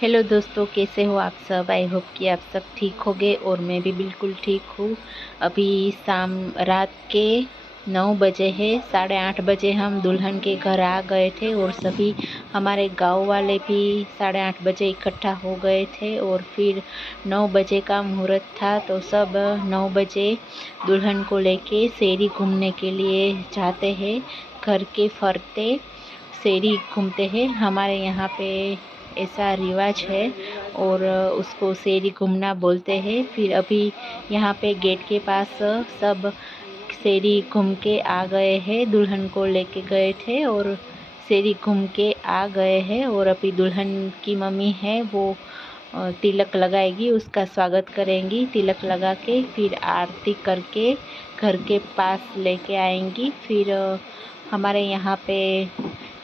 Hello दोस्तों, कैसे हो आप सब। आई होप कि आप सब ठीक होगे और मैं भी बिल्कुल ठीक हूँ। अभी रात के 9 बजे है। 8:30 बजे हम दुल्हन के घर आ गए थे और सभी हमारे गांव वाले भी 8:30 बजे इकट्ठा हो गए थे और फिर 9 बजे का मुहूर्त था, तो सब 9 बजे दुल्हन को लेके शेरी घूमने के लिए जाते हैं। घर के फरते शेरी घूमते हैं। हमारे यहाँ पे ऐसा रिवाज है और उसको शेरी घूमना बोलते हैं। फिर अभी यहाँ पे गेट के पास सब शेरी घूम के आ गए हैं। दुल्हन को लेके गए थे और शेरी घूम के आ गए हैं और अभी दुल्हन की मम्मी है वो तिलक लगाएगी, उसका स्वागत करेंगी। तिलक लगा के फिर आरती करके घर के पास लेके आएंगी। फिर हमारे यहाँ पे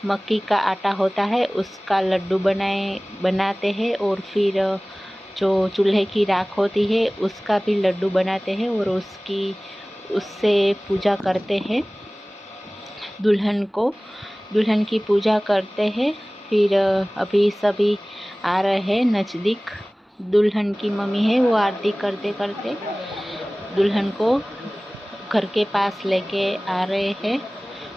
मक्की का आटा होता है, उसका लड्डू बनाते हैं और फिर जो चूल्हे की राख होती है उसका भी लड्डू बनाते हैं और उससे पूजा करते हैं। दुल्हन की पूजा करते हैं। फिर अभी सभी आ रहे हैं नज़दीक। दुल्हन की मम्मी है वो आरती करते करते दुल्हन को घर के पास लेके आ रहे हैं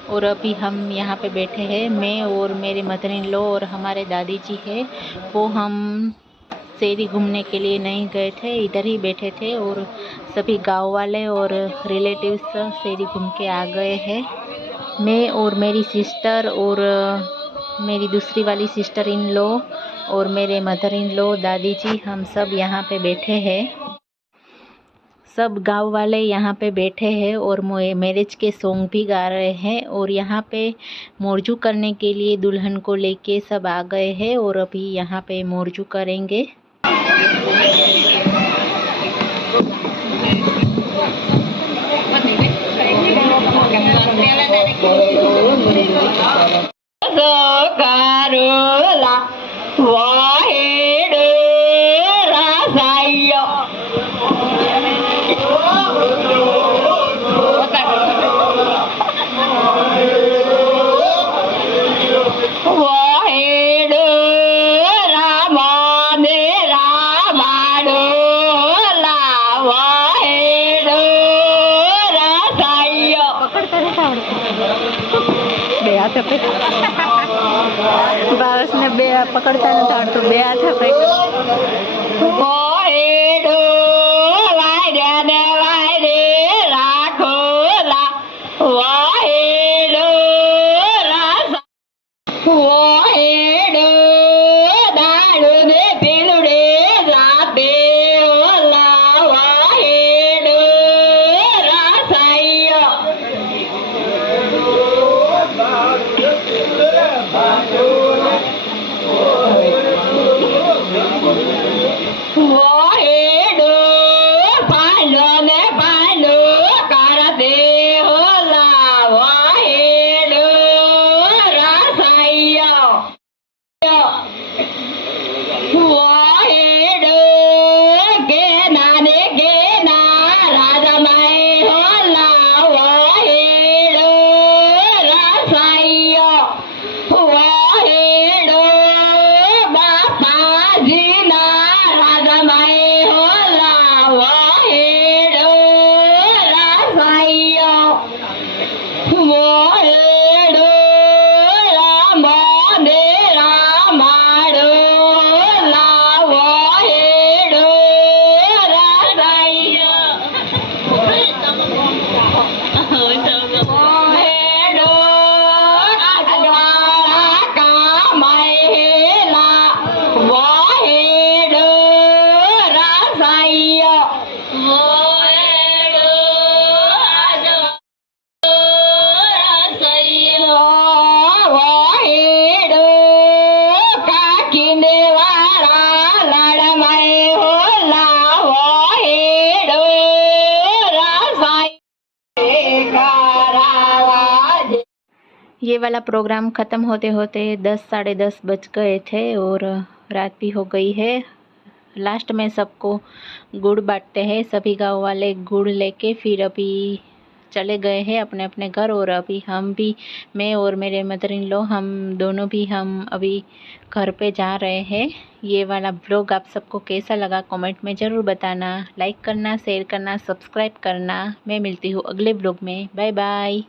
और अभी हम यहाँ पे बैठे हैं। मैं और मेरे मदर इन लॉ और हमारे दादी जी है वो हम शेरी घूमने के लिए नहीं गए थे, इधर ही बैठे थे और सभी गांव वाले और रिलेटिव्स शेरी घूम के आ गए हैं। मैं और मेरी सिस्टर और मेरी दूसरी वाली सिस्टर इन लॉ और मेरे मदर इन लॉ दादी जी हम सब यहाँ पे बैठे हैं। सब गांव वाले यहाँ पे बैठे हैं और मैरिज के सॉन्ग भी गा रहे हैं और यहाँ पे मोरजू करने के लिए दुल्हन को लेके सब आ गए हैं और अभी यहाँ पे मोरजू करेंगे। बारस ने बे पकड़ता न था तो बे हाथ पे ये वाला प्रोग्राम ख़त्म होते होते 10 साढ़े 10 बज गए थे और रात भी हो गई है। लास्ट में सबको गुड़ बांटते हैं, सभी गांव वाले गुड़ लेके फिर अभी चले गए हैं अपने अपने घर, और अभी हम भी, मैं और मेरे मदर इन लॉ, हम दोनों भी हम अभी घर पे जा रहे हैं। ये वाला ब्लॉग आप सबको कैसा लगा कमेंट में ज़रूर बताना, लाइक करना, शेयर करना, सब्सक्राइब करना। मैं मिलती हूँ अगले ब्लॉग में। Bye bye.